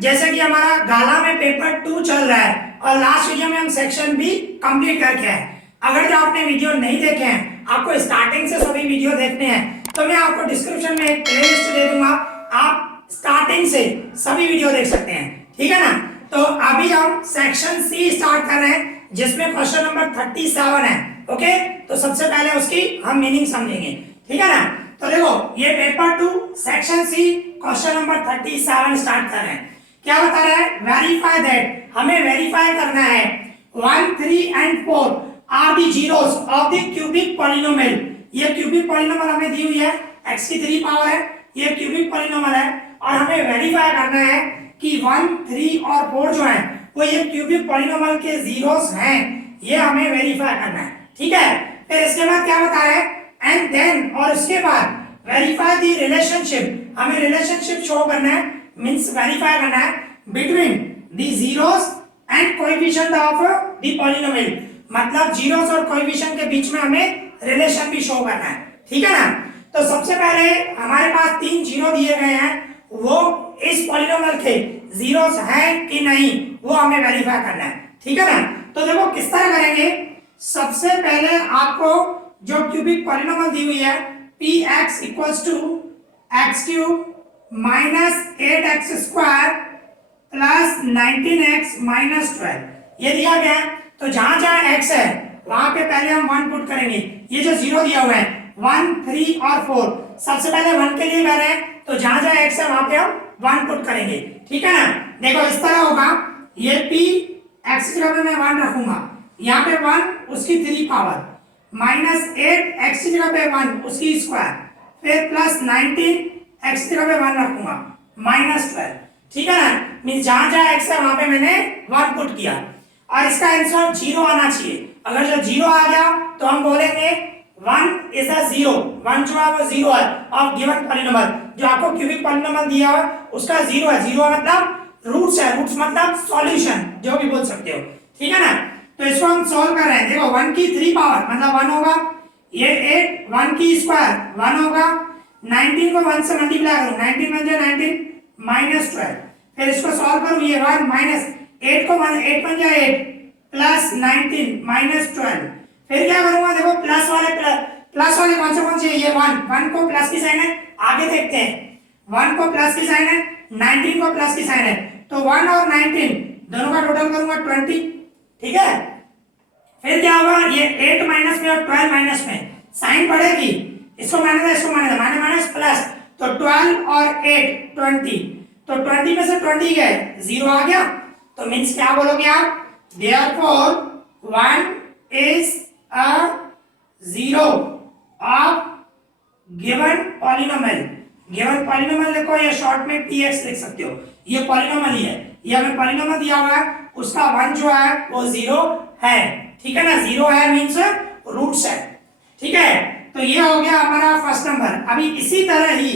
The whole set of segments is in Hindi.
जैसे कि हमारा गाला में पेपर 2 चल रहा है और लास्ट वीडियो में हम सेक्शन भी कंप्लीट करके आए। अगर जो आपने वीडियो नहीं देखे हैं, आपको स्टार्टिंग से सभी वीडियो देखने हैं, तो मैं आपको डिस्क्रिप्शन में एक प्लेलिस्ट दे दूंगा, आप स्टार्टिंग से सभी वीडियो देख सकते हैं, ठीक है ना। तो अभी हम सेक्शन सी स्टार्ट कर रहे हैं, जिसमें क्वेश्चन नंबर 37 है। ओके, तो सबसे पहले उसकी हम मीनिंग समझेंगे, ठीक है ना। तो देखो, ये paper 2 section C question number 37 start कर रहे हैं। क्या बता रहा है? वेरीफाई दैट, हमें वेरीफाई करना है 1, 3 and 4 are the zeros of the cubic polynomial. ये क्यूबिक पॉलिनोमियल हमें दी हुई है, x की 3 पावर है, ये क्यूबिक पॉलिनोमियल है, और हमें वेरीफाई करना है कि 1, 3 और 4 जो है वो ये क्यूबिक पॉलिनोमियल के जीरोस हैं, ये हमें वेरीफाई करना है, ठीक है। फिर इसके बाद क्या बता रहे हैं? एंड देन, और उसके बाद वेरीफाई द रिलेशनशिप, हमें रिलेशनशिप शो करना है, मींस वेरीफाई करना है between the zeros and coefficient of the polynomial. मतलब जीरोस और कोएफिशिएंट के बीच में हमें रिलेशन भी शो करना है, ठीक है ना। तो सबसे पहले हमारे पास 3 जीरो दिए गए हैं, वो इस पॉलिनोमियल के जीरोस हैं कि नहीं, वो हमें वेरीफाई करना है, ठीक है ना। तो देखो किस तरह करेंगे। सबसे पहले आपको जो क्यूबिक पॉलिनोमियल दी हुई है px equals to x cube minus 8x square plus 19x minus 12, ये दिया गया है। तो जहां जहां x है वहां पे पहले हम 1 पुट करेंगे। ये जो जीरो दिया हुआ है 1, 3 और 4, सबसे पहले 1 के लिए कर रहे हैं, तो जहां जहां x है वहां पे हम 1 पुट करेंगे, ठीक है ना। देखो इस तरह होगा, ये p x की जगह पे मैं 1 रखूंगा, यहाँ पे 1 उसकी 3 पावर माइनस 8 x की जगह पे 1 उसकी स्क्वायर, फिर प्लस 19 x की जगह पे 1 रखूंगा माइनस 12, ठीक है ना। मींस जहां जहां x है वहां पे मैंने 1 पुट किया, और इसका आंसर 0 आना चाहिए। अगर जो 0 आ गया तो हम बोलेंगे 1 इज अ 0, 1 जो है वो 0 है ऑफ गिवन पॉलिनोमियल। जो आपको क्यूबिक पॉलिनोमियल दिया हुआ उसका 0 है, 0 मतलब रूट्स है, रूट्स मतलब सॉल्यूशन, जो भी बोल सकते हो, ठीक है ना। तो इसको हम सॉल्व कर रहे हैं। देखो 1 की 3 पावर मतलब 1 होगा, ये 8 1 की स्क्वायर 1 होगा, 19 को 1 से मल्टीप्लाई करूं, 19 बन जाए 19 माइनस 12, फिर इसको सॉल्व करूं, ये 1 माइनस 8 को 8 बन जाए 8 प्लस 19 माइनस 12, फिर क्या करूंगा? देखो प्लस वाले कौन से ये 1 को प्लस की साइन है, आगे देखते हैं। 1 को प्लस की साइन है, 19 को प्लस की साइन है, तो 1 और 19 दोनों का टोटल करूंगा 20, ठीक है। फिर क्या होगा? ये 8 माइनस में और 12 माइनस में साइन बढ़ेगी, इसको माइनस इसको माइनस माइनस प्लस, तो 12 और 8 20, तो 20 में से 20 गए 0 आ गया, तो मींस क्या बोलोगे आप? Therefore 1 is a 0 of given polynomial. Given polynomial लिखो या शॉर्ट में px लिख सकते हो, ये पॉलिनोमियल ही है, ये हमें पॉलिनोमियल दिया हुआ है, उसका 1 जो है वो 0 है, ठीक है ना। 0 है मींस रूट्स है, ठीक है। तो ये हो गया हमारा फर्स्ट नंबर। अभी इसी तरह ही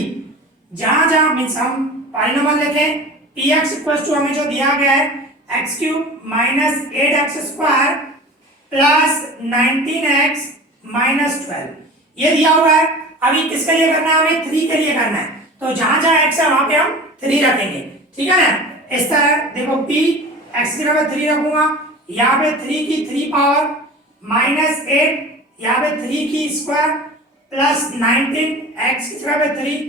जहां जहां मींस हम पॉलिनोमियल लिखें, px इक्वल्स टू हमें जो दिया गया है x cube minus 8x square plus 19x minus 12, ये दिया हुआ है। अभी किसके लिए करना है? हमें 3 के लिए करना है, तो जहां जहां x है वहां पे हम 3 रखेंगे, ठीक है ना। इस तरह देखो p x की जगह 3 रखूंगा, यहाँ पे 3 की 3 पावर माइनस 8, यहाँ पे 3 की स्क्वायर प्लस 19 x की जगह पे 3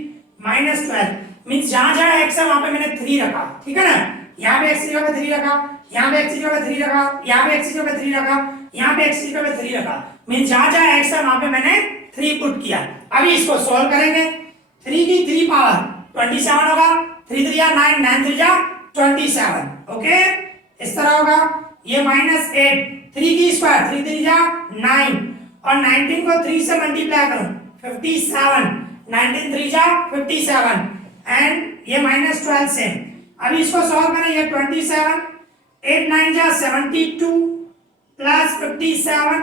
माइनस 12, मींस जहां जहां x है वहां पे मैंने 3 रखा, ठीक है ना। यहाँ पे x की जगह पे 3 रखा, यहाँ पे x की जगह पे 3 रखा, यहाँ पे x की जगह पे 3 रखा, यहाँ पे x की जगह पे 3 रखा, मींस जहां जहां x है वहां पे मैंने 3 पुट किया। अभी इसको सॉल्व करेंगे। 3 की 3 पावर 27 होगा, 3 3 9 9 3 27, ओके। इस तरह होगा, ये माइनस 8 3 की स्क्वायर 3 3 9, और 19 को 3 से मल्टीप्लाई करूं 57, 19 3 57, एंड ये माइनस 12 से। अभी इसको सॉल्व करें, ये 27 8 9 72 प्लस 57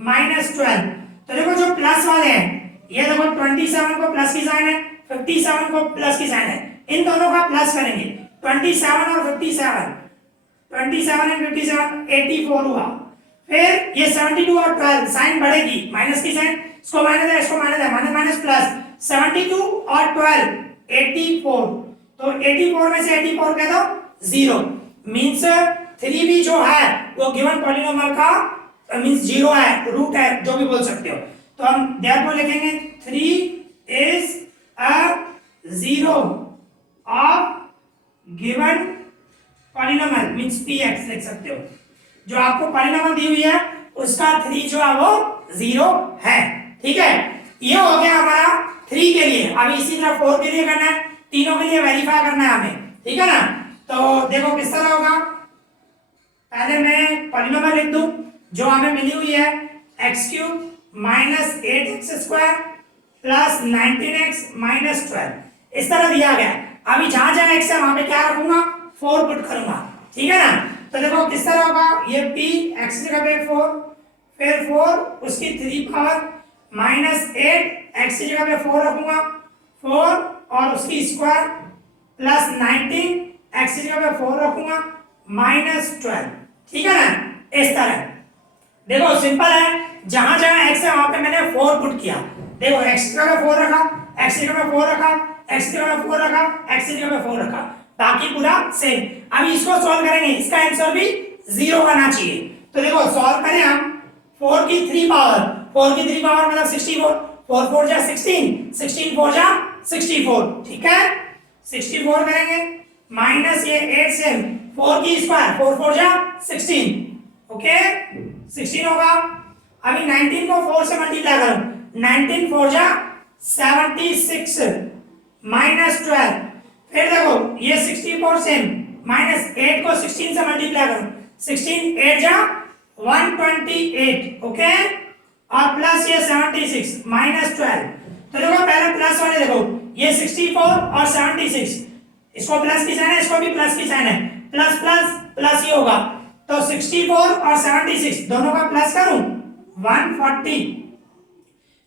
माइनस 12, तो देखो जो प्लस वाले हैं, ये देखो 27 को प्लस की साइन है, 57 को प्लस की साइन है, इन दोनों का प्लस करेंगे, 27 और 57, 27 एंड 57 84 हुआ। फिर ये 72 और 12 साइन बढ़ेगी, माइनस की साइन, इसको माइनस है इसको माइनस है, माइनस माइनस प्लस 72 और 12 84, तो 84 में से 84 कह दो जीरो मीन्स थ्री भी जो है वो गिवन पॉलिनोमियल का मीन्स जीरो है, रूट है, जो भी बोल सकते हो। तो हम देयरफॉर लिखेंगे three is a zero of given polynomial means P x लिख सकते हो। जो आपको पॉलिनोमियल दी हुई है उसका थ्री जो है वो जीरो है। ठीक है, ये हो गया हमारा थ्री के लिए। अभी इसी तरह फोर के लिए करना है, तीनों के लिए वेरीफाई करना है हमें। ठीक है ना, तो देखो किस तरह होगा। पहले मैं पॉलिनोमियल लिख दूं जो हमें मिली हुई है x cube minus 8x² plus 19x minus 12 इस तरह दिया गया। अभी जहां जहां x है वहां पे क्या रखूंगा, 4 पुट करूंगा। ठीक है ना, तो देखो किस तरह होगा। ये p x की जगह पे 4, फिर 4 उसकी 3 पावर माइनस 8 x की जगह पे 4 रखूंगा 4 और उसकी स्क्वायर प्लस 19 x की जगह पे 4 रखूंगा माइनस 12। ठीक है ना, इस तरह देखो सिंपल है। जहां जहां x है वहां पे मैंने 4 पुट किया। देखो x की जगह 4 रखा, x की जगह 4 रखा, x की जगह 4 रखा, x की जगह 4 रखा, बाकी पूरा सेम। अभी इसको सॉल्व करेंगे, इसका आंसर भी जीरो आना चाहिए। तो देखो सॉल्व करें हम 4 की 3 पावर, 4 की 3 पावर मतलब 64, 4 4 जा 16, 16 4 जा 64। ठीक है, 64 करेंगे माइनस ये 8 से 4 की स्क्वायर 4 4 जा 16, ओके 16 होगा। अभी 19 को 4 से मल्टीप्लाई करो, 19 4 जा 76 माइनस 12। फिर देखो ये 64 से माइनस 8 को 16 से मल्टीप्लाई करो, 16 8 जा 128, ओके और प्लस ये 76 माइनस 12। तो देखो पहले प्लस वाले देखो, ये 64 और 76, इसको प्लस की साइन है, इसको भी प्लस की साइन है, प्लस प्लस प्लस ये होगा। तो 64 और 76 दोनों का प्लस करूं 140,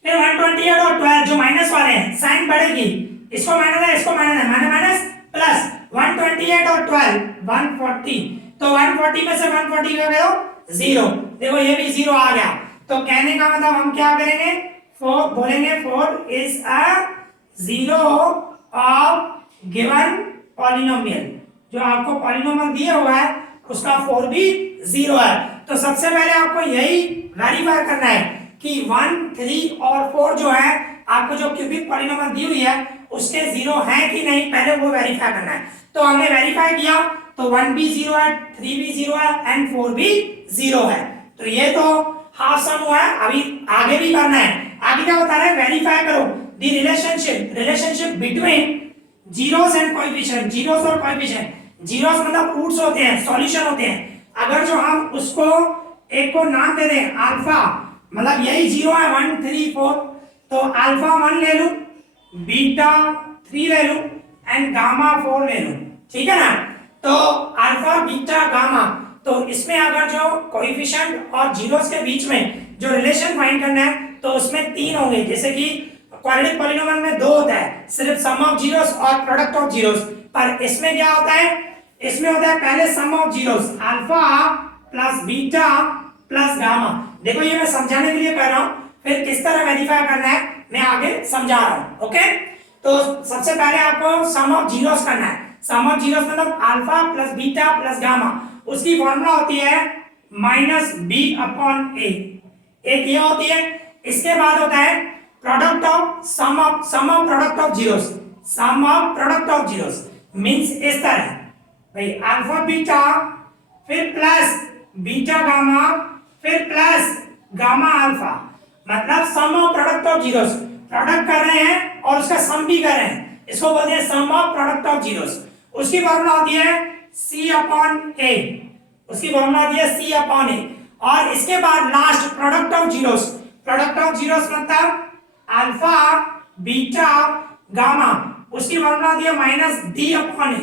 फिर 128 और 12 जो माइनस वाले हैं साइन बढ़ेगी, इसको माइनस है, इसको माइनस है, माइनस माइनस प्लस 128 और 12 140। तो 140 में से 140 गए हो जीरो, देखो ये भी जीरो आ गया। तो कहने का मतलब हम क्या करेंगे, 4 बोलेंगे 4 is a zero of given polynomial. जो आपको पॉलिनोमियल दिया हुआ है उसका 4 भी जीरो है। तो सबसे पहले आपको यही वेरीफाई करना है कि 1 3 और 4 जो है आपको जो क्यूबिक पॉलिनोमियल दी हुई है उसके जीरो है कि नहीं, पहले वो वेरीफाई करना है। तो हमने वेरीफाई किया तो 1 भी जीरो है, 3 भी जीरो है एंड 4 भी जीरो है। तो ये तो हाफ सम हुआ है। अभी आगे भी करना है। आगे क्या बता रहा है, वेरीफाई करो the relationship between zeros and coefficient. Zeros और कोएफिशिएंट, जीरोस मतलब रूट्स होते हैं, सॉल्यूशन होते हैं। अगर जो हम उसको एक को नाम दे दें अल्फा, मतलब यही जीरो है 1 3 4, तो अल्फा 1 ले लूं, बीटा 3 ले लूं एंड गामा 4 ले लूं। ठीक है ना, तो अल्फा बीटा गामा, तो इसमें अगर जो कोएफिशिएंट और जीरोस के बीच में जो रिलेशन फाइंड करना है तो उसमें 3 होंगे। जैसे कि क्वाड्रेटिक पॉलिनोमियल में 2 होता है, सिर्फ सम ऑफ जीरोस और प्रोडक्ट ऑफ जीरोस। पर इसमें क्या होता है, इसमें होता है पहले sum of zeros alpha plus beta plus gamma. देखो ये मैं समझाने के लिए कर रहा हूं, फिर किस तरह वेरीफाई करना है मैं आगे समझा रहा हूं। ओके, तो सबसे पहले आपको सम ऑफ जीरोस करना है। सम ऑफ जीरोस मतलब alpha plus beta plus gamma, उसकी फॉर्मूला होती है माइनस बी अपॉन ए, एक ये होती है। इसके बाद होता है product of sum of product of zeros, sum of product of zeros means इस तरह भाई अल्फा बीटा फिर प्लस बीटा गामा फिर प्लस गामा अल्फा, मतलब sum of product of zeros. Product कर रहे हैं और उसका सम भी कर रहे हैं, इसको बोलते हैं सम ऑफ प्रोडक्ट ऑफ जीरोस। उसकी फॉर्मूला होती है c अपॉन a, उसकी फॉर्मूला होती है c अपॉन a। और इसके बाद last product of zeros, product of zeros मतलब अल्फा बीटा गामा, उसकी फॉर्मूला होती है माइनस d अपॉन a।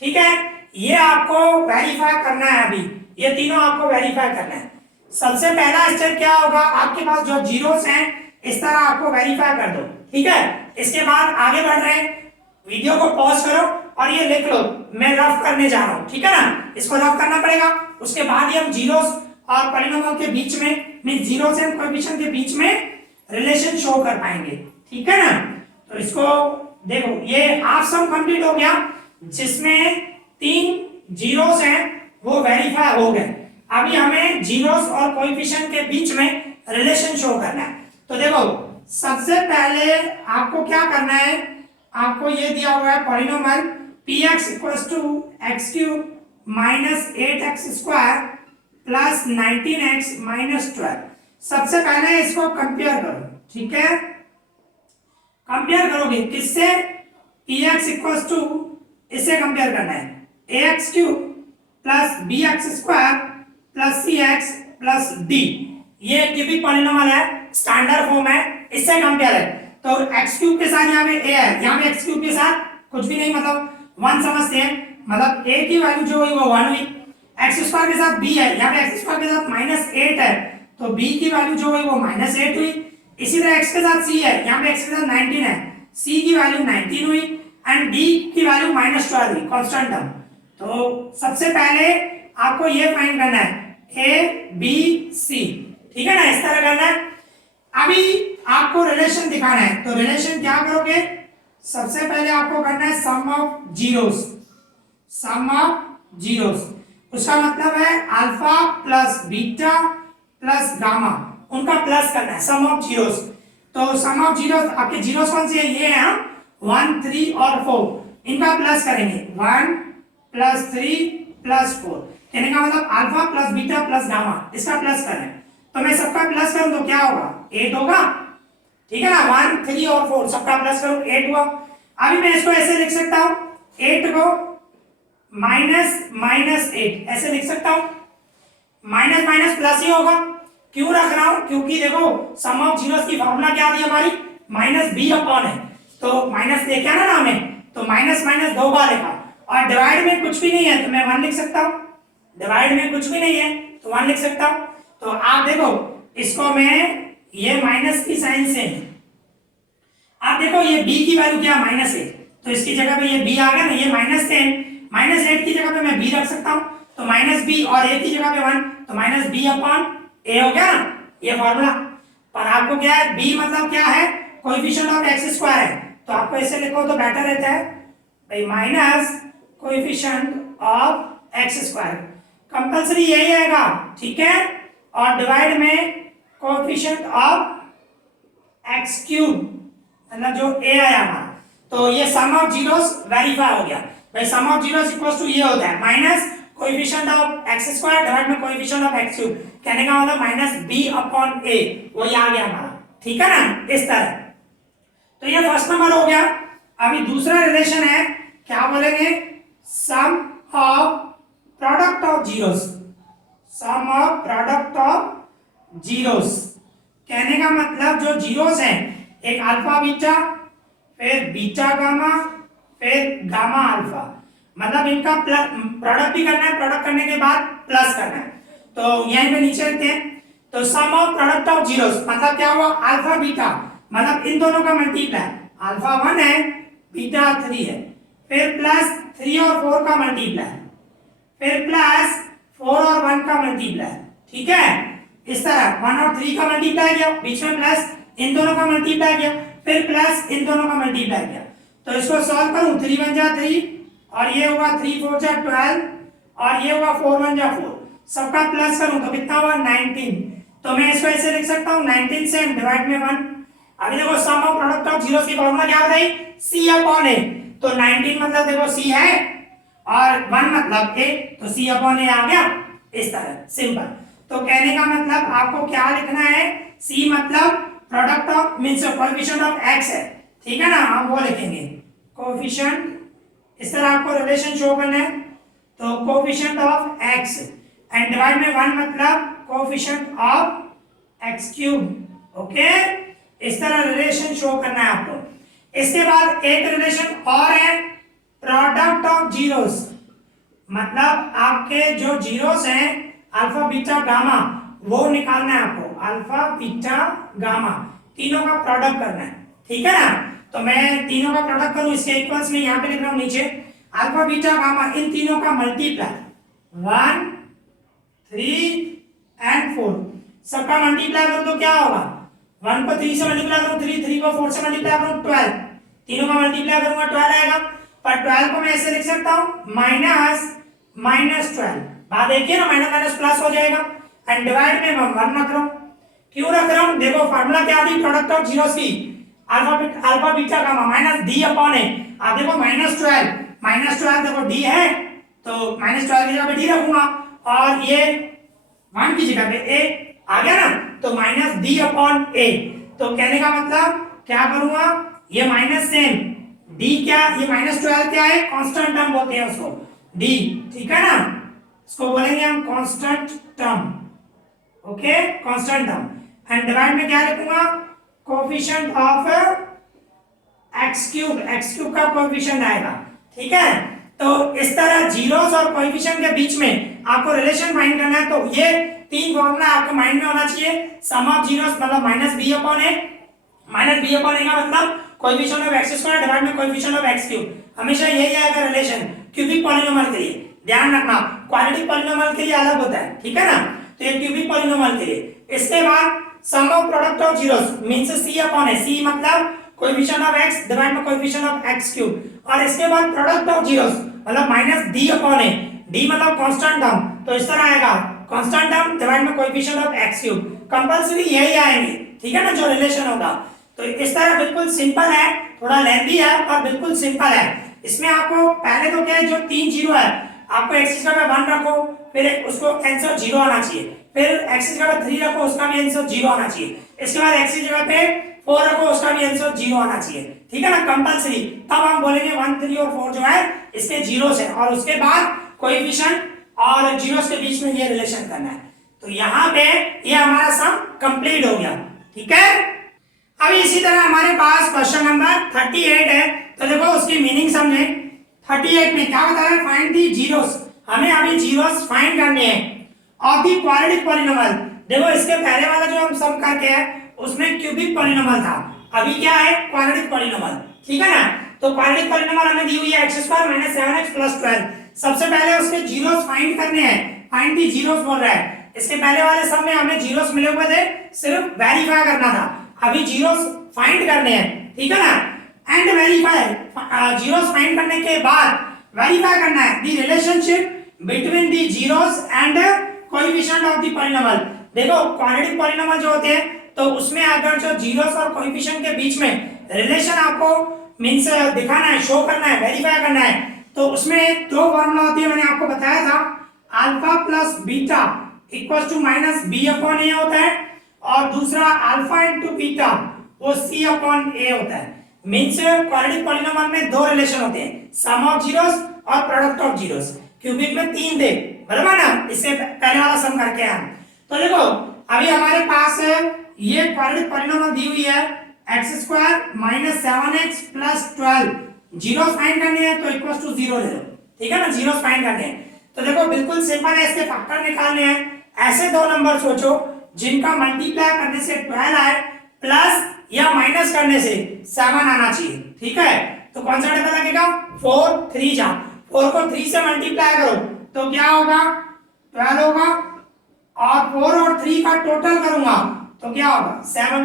ठीक है, ये आपको वेरीफाई करना है। अभी ये तीनों आपको वेरीफाई करना है। सबसे पहला स्टेप क्या होगा, आपके पास जो जीरोस हैं इस तरह आपको वेरीफाई कर दो। ठीक है, इसके बाद आगे बढ़ रहे हैं, वीडियो को पॉज करो और ये लिख लो, मैं रफ करने जा रहा हूं। ठीक है ना, इसको रफ करना पड़ेगा, उसके बाद ही हम जीरोस और पॉलिनोमियल के बीच में मीन जीरोस एंड कोएफिशिएंट के बीच में रिलेशन शो कर पाएंगे। ठीक है ना, तो इसको देखो ये हाफ सम कंप्लीट हो गया जिसमें 3 जीरोस हैं वो वेरीफाई हो गए। अभी हमें जीरोस और कोएफिशिएंट के बीच में रिलेशन शो करना है। तो देखो सबसे पहले आपको क्या करना है, आपको ये दिया हुआ है polynomial px equals to x cube minus 8x square plus 19x minus 12। सबसे पहले इसको कंपेयर करो, ठीक है। कंपेयर करोगे किससे, px इक्वल्स टू, इससे कंपेयर करना है ax cube plus bx square plus cx plus d। ये क्यूबिक पॉलिनोमियल है, स्टैंडर्ड फॉर्म है, इससे कंपेयर है। तो x क्यूब के साथ यहाँ पे a है, यहाँ पे x क्यूब के साथ कुछ भी नहीं, मतलब 1 समझते हैं, मतलब a की वैल्यू जो हुई वो 1 हुई। x स्क्वायर के साथ b है, यहाँ पे x स्क्वायर के साथ -8 है, तो b की वैल्यू जो हुई वो -8 हुई। इसी तरह x के साथ c है, यहाँ पे x के साथ 19 है, c की वैल्यू 19 हुई एंड d की वैल्यू -12 हुई, कांस्टेंट टर्म। तो सबसे पहले आपको ये फाइंड करना है a b c, ठीक है ना, इस तरह करना है। अभी आपको रिलेशन दिखाना है, तो रिलेशन क्या करोगे, सबसे पहले आपको करना है sum of zeros. Sum of zeros उसका मतलब है alpha plus beta plus gamma, उनका प्लस करना है, सम ऑफ जीरोस। तो सम ऑफ जीरोस आपके जीरोस कौन से है, ये है 1 3 और 4, इनका प्लस करेंगे 1 प्लस 3 प्लस 4, कहने का मतलब alpha plus beta plus gamma, इसका प्लस करना है। तो मैं सबका प्लस करूं तो क्या होगा, 8 होगा, ठीक है ना। 1 3 और 4 सबका प्लस करूं 8 हुआ। अभी मैं इसको ऐसे लिख सकता हूं, 8 को -8 ऐसे लिख सकता हूं, माइनस माइनस प्लस ही होगा। क्यों रख रहा हूं, क्योंकि देखो सम ऑफ जीरोस की फार्मूला क्या थी हमारी, -b/, है, तो माइनस लेके आना ना हमें, तो माइनस माइनस 2 बार लिखा, और डिवाइड में कुछ भी नहीं है तो मैं 1 लिख सकता हूं, डिवाइड में कुछ भी नहीं है तो 1 लिख सकता हूं। तो आप देखो इसको मैं, ये माइनस की साइन से, आप देखो ये b की वैल्यू क्या -8, तो इसकी जगह पे ये b आ गया ना, ये -10, -8 की जगह पे मैं b रख सकता हूं, तो -b और a की जगह पे 1, तो -b/a हो गया ना, ये फॉर्मूला। पर आपको क्या है, b मतलब क्या है, कोएफिशिएंट ऑफ x स्क्वायर है, तो आपको ऐसे लिखो तो बेटर रहता है भाई, minus coefficient of x square, compulsory यही आएगा, ठीक है। और डिवाइड में कोएफिशिएंट ऑफ x क्यूब, मतलब जो a आया हमारा, तो ये सम ऑफ जीरोस वेरीफाई हो गया भाई। सम ऑफ जीरोस इक्वल्स टू ये होता है minus coefficient of x square divide में कोएफिशिएंट ऑफ x क्यूब, कहने का मतलब -b/a, वही आ गया हमारा, ठीक है ना, इस तरह। तो ये फर्स्ट नंबर हो गया। अभी दूसरा रिलेशन है, क्या बोलेंगे, sum of product of zeros. Sum of product of zeros, कहने का मतलब जो जीरोस हैं, एक अल्फा बीटा, फिर बीटा गामा, फिर गामा अल्फा, मतलब इनका प्रोडक्ट भी करना है, प्रोडक्ट करने के बाद प्लस करना है। तो यहीं पे नीचे लिखते हैं, तो sum of product of zeros मतलब क्या हुआ, अल्फा बीटा, मतलब इन दोनों का मल्टीप्लाई, अल्फा 1 है बीटा 3 है, फिर प्लस 3 और 4 का मल्टीप्लाई, फिर प्लस 4 और 1 का मल्टीप्लाई, ठीक है। इस तरह 1 और 3 का मल्टीप्लाई किया, बीच में प्लस इन दोनों का मल्टीप्लाई किया, फिर प्लस इन दोनों का मल्टीप्लाई किया। तो इसको सॉल्व करूं, 3 1 जा 3, और ये हुआ 3 4 जा 12, और ये हुआ 4 1 जा 4, सबका प्लस करूं तो कितना हुआ 19। तो मैं इसको ऐसे लिख सकता हूं 19 से डिवाइड में 1। अभी देखो सम ऑफ प्रोडक्ट ऑफ जीरोस की फॉर्मूला क्या बताई, c/a, तो 19 मतलब देखो c है और 1 मतलब a, तो c/a आ गया, इस तरह सिंपल। तो कहने का मतलब आपको क्या लिखना है, c मतलब product of means coefficient of x है, ठीक है ना, हम वो लिखेंगे कोएफिशिएंट, इस तरह आपको रिलेशन शो करना है। तो coefficient of x and divide में 1 मतलब coefficient of x cube, okay, इस तरह रिलेशन शो करना है आपको। इसके बाद एक रिलेशन और है, प्रोडक्ट ऑफ जीरोस, मतलब आपके जो जीरोस हैं अल्फा बीटा गामा, वो निकालना है आपको, अल्फा बीटा गामा तीनों का प्रोडक्ट करना है, ठीक है ना। तो मैं तीनों का प्रोडक्ट करूं, इसके इक्वल्स में यहां पे लिख रहा हूं नीचे, अल्फा बीटा गामा इन तीनों का मल्टीप्लाई 1 3 एंड 4, सबका मल्टीप्लाई करो तो क्या होगा, 1 को 3 से मल्टीप्लाई करूं 3, 3 को 4 से मल्टीप्लाई करूं 12, तीनों का मल्टीप्लाई करूंगा 12 आएगा। पर 12 को मैं ऐसे लिख सकता हूं -12 बात देखिए ना, माइनस माइनस प्लस हो जाएगा एंड डिवाइड में मैं 1 रख रहा हूं। क्यों रख रहा हूं? देखो फार्मूला क्या थी, प्रोडक्ट ऑफ जीरोस की alpha beta gamma minus d upon a. अब देखो -12 देखो डी है तो -12 की जगह पे डी रखूंगा और ये 1 की जगह पे ए आ गया ना, तो माइनस डी अपॉन ए। तो कहने का मतलब क्या करूंगा, ये माइनस सेम डी क्या, ये -12 क्या है, कांस्टेंट टर्म बोलते हैं उसको डी, ठीक है ना, इसको बोलेंगे हम constant term. Okay, constant term and divide में क्या लिखूंगा, कोएफिशिएंट ऑफ x क्यूब का कोएफिशिएंट आएगा, ठीक है। तो इस तरह जीरोस और कोएफिशिएंट के बीच में आपको रिलेशन फाइंड करना है, तो ये तीन फॉर्मूला आपके माइंड में होना चाहिए। सम ऑफ जीरोस मतलब -b upon a, -b upon a का मतलब coefficient of x square divide में कोएफिशिएंट ऑफ x क्यूब, हमेशा यही आएगा रिलेशन क्यूबिक पॉलीनोमियल के लिए। ध्यान रखना, क्वाड्रेटिक पॉलीनोमियल के लिए अलग होता है, ठीक है ना, तो ये क्यूबिक पॉलीनोमियल के लिए। इसके बाद sum of product of zeros means c upon a, c मतलब कोएफिशिएंट ऑफ x डिवाइड में कोएफिशिएंट ऑफ x क्यूब, और इसके बाद प्रोडक्ट ऑफ जीरोस मतलब -d अपॉन a, d मतलब कांस्टेंट टर्म, तो इस तरह आएगा कांस्टेंट टर्म डिवाइड में coefficient of x cube, compulsory यही आएंगे, ठीक है ना, जो रिलेशन होगा। तो इस तरह बिल्कुल सिंपल है, थोड़ा लेंथी है और बिल्कुल सिंपल है। इसमें आपको पहले तो क्या है, जो 3 जीरो है आपको x की जगह पे 1 रखो, फिर उसको आंसर 0 आना चाहिए, फिर x की जगह पे 3 रखो, उसका भी आंसर 0 आना चाहिए, इसके बाद x की जगह पे 4 रखो, उसका भी आंसर 0 आना चाहिए, ठीक है ना, कंपल्सरी। तब हम बोलेंगे 1 3 और 4 जो है इसके जीरोस है, और उसके बाद कोएफिशिएंट और जीरोस के बीच में ये रिलेशन करना है। तो यहाँ पे ये हमारा सम कंप्लीट हो गया, ठीक है। अभी इसी तरह हमारे पास क्वेश्चन नंबर 38 है, तो देखो उसकी मीनिंग समझे। 38 में क्या बता रहा है, फाइंड दी जीरोस, हमें अभी जीरोस फाइंड करने हैं ऑफ दी क्वाड्रेटिक पॉलीनोमियल। देखो इसके पहले वाला जो हम सम करके है उसमें क्यूबिक पॉलीनोमियल था, अभी क्या है क्वाड्रेटिक पॉलीनोमियल, ठीक है ना। तो क्वाड्रेटिक पॉलीनोमियल हमें दी हुई है x² - 7x + 12। सबसे पहले उसके जीरोस फाइंड करने हैं, फाइंड दी जीरोस बोल रहा है। इसके पहले वाले सम में हमें जीरोस मिले हुए थे, सिर्फ वेरीफाई करना था, अभी जीरोस फाइंड करने हैं, ठीक है ना। एंड वेरीफाई, जीरोस फाइंड करने के बाद वेरीफाई करना है the relationship between the zeros and coefficient of the polynomial. देखो क्वाड्रेटिक पॉलीनोमियल जो होते हैं तो उसमें अगर जो जीरोस और कोएफिशिएंट के बीच में रिलेशन आपको मींस दिखाना है, शो करना है, वेरीफाई करना है, तो उसमें दो फार्मूला होती है, मैंने आपको बताया था, alpha plus beta equals to minus b upon a होता है, और दूसरा अल्फा इनटू बीटा वो सी अपॉन ए होता है। मींस क्वाड्रेटिक पॉलीनोमियल में दो रिलेशन होते हैं, सम ऑफ जीरोस और प्रोडक्ट ऑफ जीरोस। क्यूबिक में 3 थे, बराबर ना, इससे पहले वाला सम करके हम। तो देखो अभी हमारे पास ये क्वाड्रेटिक पॉलीनोमियल दी हुई है x² - 7x + 12, जीरोस फाइंड करने हैं तो इक्वल्स टू 0 ले लो, ठीक है ना, जीरोस फाइंड करने हैं। तो देखो बिल्कुल सिंपल है, इसके फैक्टर निकालने हैं। ऐसे दो नंबर सोचो जिनका मल्टीप्लाई करने से 12 आए प्लस या माइनस करने से 7 आना चाहिए, ठीक है। तो कौन सा टेबल लगेगा, 4 3 जा, 4 को 3 से मल्टीप्लाई करो तो क्या होगा, 12 होगा, और 4 और 3 का टोटल करूंगा तो क्या होगा, 7,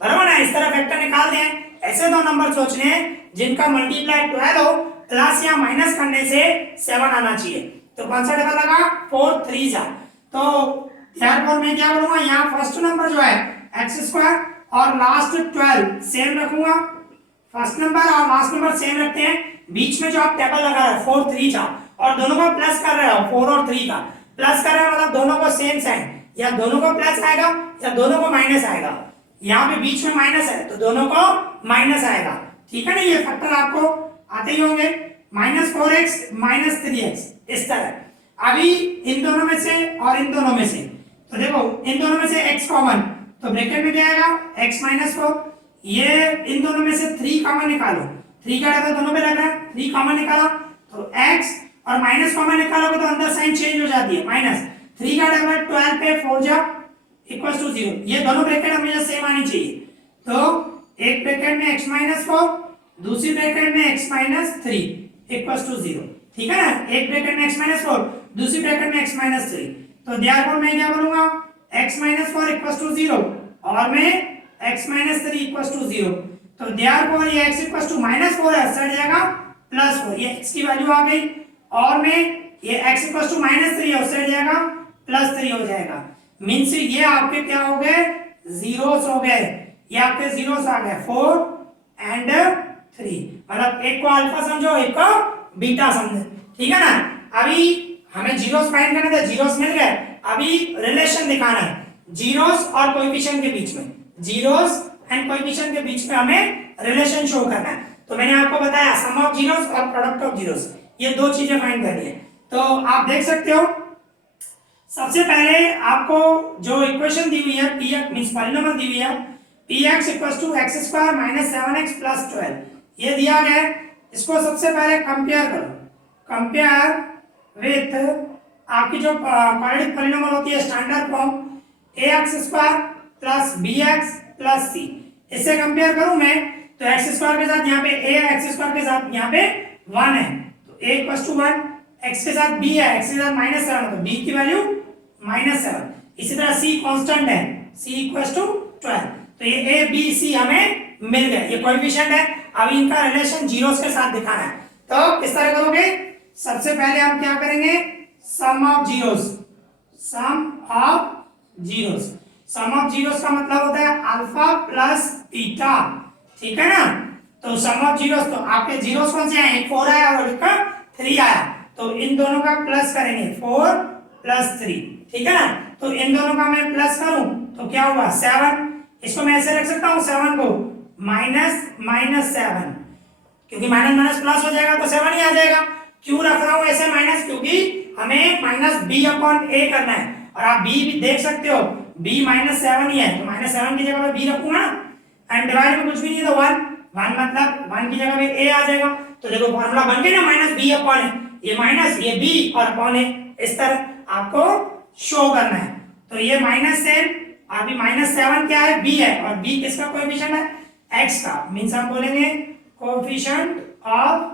बराबर ना। इस तरह फैक्टर निकाल दें। ऐसे दो नंबर सोचने हैं जिनका मल्टीप्लाई 12 हो प्लस या माइनस करने से 7 आना चाहिए, तो कौन सा टेबल लगा, 4 3 जा। तो therefore मैं क्या करूंगा, यहाँ फर्स्ट नंबर जो है x² और लास्ट 12 सेम रखूंगा, फर्स्ट नंबर और लास्ट नंबर सेम रखते हैं। बीच में जो आप टेबल लगा रहे हो 4 3 जा, और दोनों को प्लस कर रहे हो, 4 और 3 का प्लस कर रहे हो, मतलब दोनों को सेम साइन, या दोनों को प्लस आएगा या दोनों को माइनस आएगा। यहाँ पे बीच में माइनस है तो दोनों को माइनस आएगा, ठीक है ना। ये फैक्टर आपको आते ही होंगे, -4x - 3x, इस तरह। अभी इन दोनों में से और इन दोनों में से, तो देखो इन दोनों में से x कॉमन, तो ब्रैकेट में क्या आएगा, x - 4। ये इन दोनों में से 3 कॉमन निकालो, 3 का टेबल दोनों पे लग रहा है, 3 कॉमन निकाला तो x, और माइनस कॉमन निकालोगे तो अंदर साइन चेंज हो जाती है, माइनस 3 का टेबल 12 पे 4 जा इक्वल्स टू 0। ये दोनों ब्रैकेट हमेशा सेम आनी चाहिए, तो एक ब्रैकेट में x - 4, दूसरी ब्रैकेट में x - 3 इक्वल्स टू 0, ठीक है ना। एक ब्रैकेट में x - 4, दूसरी ब्रैकेट में x - 3, तो देयरफॉर मैं क्या बोलूंगा, x - 4 इक्वल्स टू 0 और मैं x - 3 इक्वल्स टू 0। तो देयरफॉर ये x इक्वल्स टू -4 है, हट जाएगा +4, ये x की वैल्यू आ गई, और मैं ये x इक्वल टू -3 है, उससे जाएगा +3 हो जाएगा। मीन्स ये आपके क्या हो गए, जीरोस हो गए, ये आपके जीरोस आ गए 4 एंड 3, मतलब एक को अल्फा समझो, एक को बीटा समझो, ठीक है ना। अभी हमें जीरोस फाइंड करना था, जीरोस मिल गए, अभी रिलेशन दिखाना है जीरोस और कोएफिशिएंट के बीच में, जीरोस एंड कोएफिशिएंट के बीच में हमें रिलेशन शो करना है। तो मैंने आपको बताया सम ऑफ जीरोस और प्रोडक्ट ऑफ जीरोस, ये दो चीजें फाइंड करनी है। तो आप देख सकते हो, सबसे पहले आपको जो इक्वेशन दी हुई है px मींस पॉलिनोमियल दी हुई है, px = x² - 7x + 12, ये दिया गया है। इसको सबसे पहले कंपेयर करो, कंपेयर विथ आपकी जो क्वाड्रेटिक पॉलिनोमियल होती है standard form ax² + bx + c, इससे कंपेयर करूं मैं तो x² के साथ यहाँ पे a है, x² के साथ यहाँ पे 1 है, तो a = 1, x के साथ b है, x के साथ -7 तो b की वैल्यू -7। इसी तरह c कांस्टेंट है, c = 12, तो ये a b c हमें मिल गए, ये कोएफिशिएंट है। अभी इनका रिलेशन जीरोस के साथ दिखाना है, तो किस तरह करोगे, सबसे पहले हम क्या करेंगे, sum of zeros, sum of zeros, sum of zeros का मतलब होता है अल्फा प्लस बीटा, ठीक है ना। तो सम ऑफ जीरोस, तो आपके जीरोस कौन से हैं, 4 आया और इसका 3 आया, तो इन दोनों का प्लस करेंगे 4 + 3, ठीक है ना। तो इन दोनों का मैं प्लस करूं तो क्या होगा 7, इसको मैं ऐसे रख सकता हूं 7 को -7, क्योंकि माइनस माइनस प्लस हो जाएगा तो 7 ही आ जाएगा। क्यों रख रहा हूं ऐसे माइनस, क्योंकि हमें -b/a करना है, और आप b भी देख सकते हो, b -7 ही है, तो -7 की जगह पे b रखूंगा ना, एंड डिवाइड में कुछ भी नहीं तो 1 मतलब 1 की जगह पे a आ जाएगा। तो देखो फॉर्मूला बन गया ना, -b/a, ये माइनस ये b और अपॉन a, इस तरह आपको शो करना है। तो ये माइनस है, अभी -7 क्या है, b है, और b किसका कोएफिशिएंट है, x का, मींस हम बोलेंगे कोएफिशिएंट ऑफ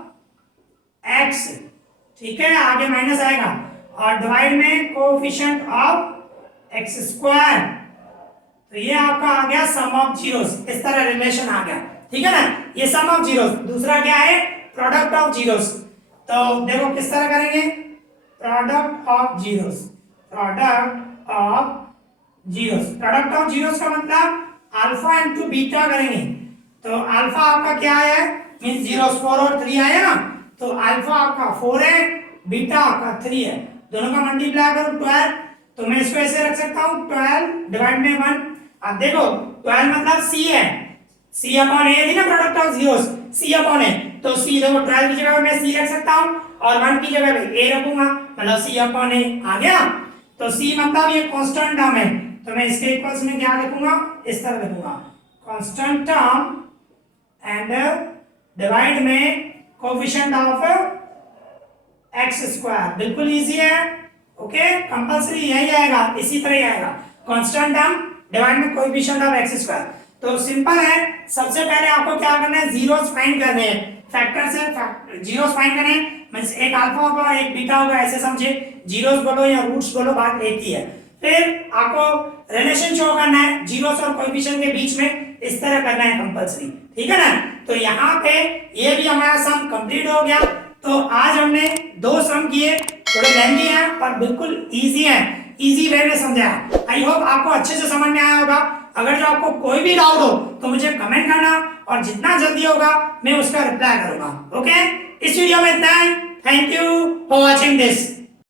x, ठीक है, आगे माइनस आएगा, और डिवाइड में कोएफिशिएंट ऑफ x², तो ये आपका आ गया सम ऑफ जीरोस, इस तरह रिलेशन आ गया, ठीक है ना। ये सम ऑफ जीरोस। दूसरा क्या है, प्रोडक्ट ऑफ जीरोस, तो देखो किस तरह करेंगे, product of zeros, product of zeros, product of zeros का मतलब अल्फा इनटू बीटा करेंगे, तो अल्फा आपका क्या है, मींस जीरोस 4 और 3 आया ना, तो अल्फा आपका 4 है, बीटा आपका 3 है, दोनों का मल्टीप्लाई करो 12, तो मैं इसको ऐसे रख सकता हूं 12 डिवाइड में 1। अब देखो 12 मतलब c है, c/a थी ना प्रोडक्ट ऑफ जीरोस, c/a, तो c देखो 12 की जगह मैं c रख सकता हूं, और 1 की जगह पे a रखूंगा, मतलब c/a आ गया। तो c मतलब ये कांस्टेंट टर्म है, तो मैं इसके इक्वल्स में क्या लिखूंगा, इस तरह लिखूंगा कांस्टेंट टर्म एंड डिवाइड में कोएफिशिएंट ऑफ x², बिल्कुल इजी है, ओके, कंपलसरी यही आएगा, इसी तरह ही आएगा, कांस्टेंट टर्म डिवाइड में कोएफिशिएंट ऑफ x²। तो सिंपल है, सबसे पहले आपको क्या करना है, जीरोस फाइंड करने हैं, फैक्टर से जीरोस फाइंड करने हैं, मींस एक अल्फा होगा एक बीटा होगा, ऐसे समझे, जीरोस बोलो या रूट्स बोलो, बात एक ही है। फिर आपको रिलेशन शो करना है जीरोस और कोएफिशिएंट के बीच में, इस तरह करना है कंपलसरी, ठीक है ना। तो यहाँ पे ये भी हमारा सम कंप्लीट हो गया। तो आज हमने 2 सम किए, थोड़े लेंथी हैं पर बिल्कुल इजी है, इजी वे में समझाया। आई होप आपको अच्छे से समझ में आया होगा। अगर जो आपको कोई भी डाउट हो तो मुझे कमेंट करना, और जितना जल्दी होगा मैं उसका रिप्लाई करूंगा, ओके। इस वीडियो में इतना ही, thank you for watching this.